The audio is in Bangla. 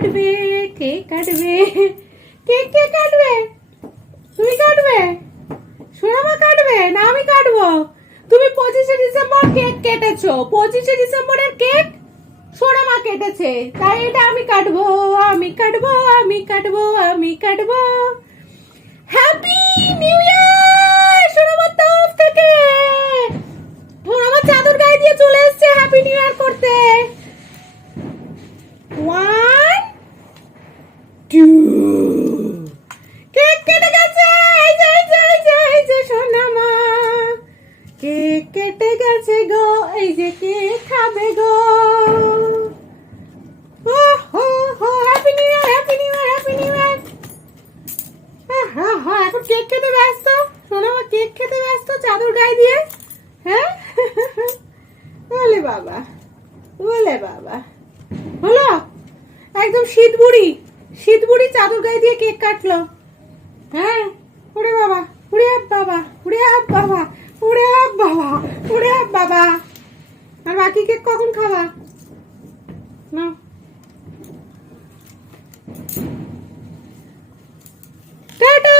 কাটবে, কেক কাটবে, কেক কে কাটবে? তুমি কাটবে? সোনামা কাটবে না আমি কাটবো? তুমি 25শে ডিসেম্বর কেক কেটেছো, 25শে ডিসেম্বরের কেক সোনামা কেটেছে, তাই এটা আমি কাটবো, আমি কাটবো, আমি কাটবো, আমি কাটবো। হ্যাপি নিউ ইয়ার সোনামার তরফ থেকে। সোনামা চাদর গায়ে দিয়ে চলে এসেছে হ্যাপি নিউ ইয়ার করতে। 1 2 কেক কেটে গেছে, এই যে এই যে এই যে এই যে সোনামা কেক কেটে গেছে গো, এই যে কেক খাবে গো। ও হো হো happy new year, happy new year, happy new year. হ্যাঁ এখন কেক খেতে ব্যস্ত সোনামা, কেক খেতে ব্যস্ত চাদর গায়ে দিয়ে। হ্যাঁ বলে বাবা, বলে বাবা হলো একদম শীত বুড়ি চাদর গায়ে দিয়ে কেক কাটলো। হ্যাঁ উড়ে বাবা, উড়ে আপ বাবা, উড়ে আপ বাবা, উড়ে আপ বাবা, উড়ে আপ বাবা। আর বাকি কেক কখন খাবা? না টাটা।